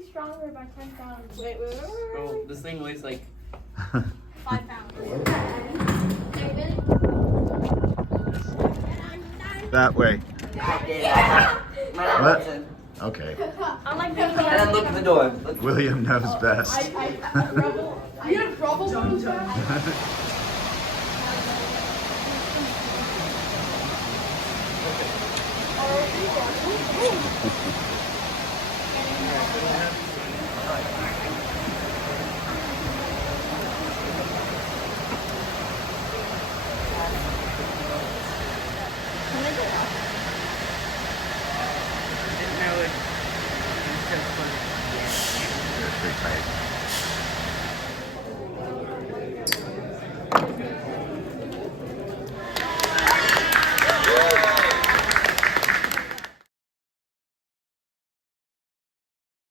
be stronger by 10 pounds. Wait. Oh, this thing weighs like 5 pounds. That way. What? Hudson. Okay. I'm like And then look at the door. Look. William knows best. You have trouble going fast? Can I get up?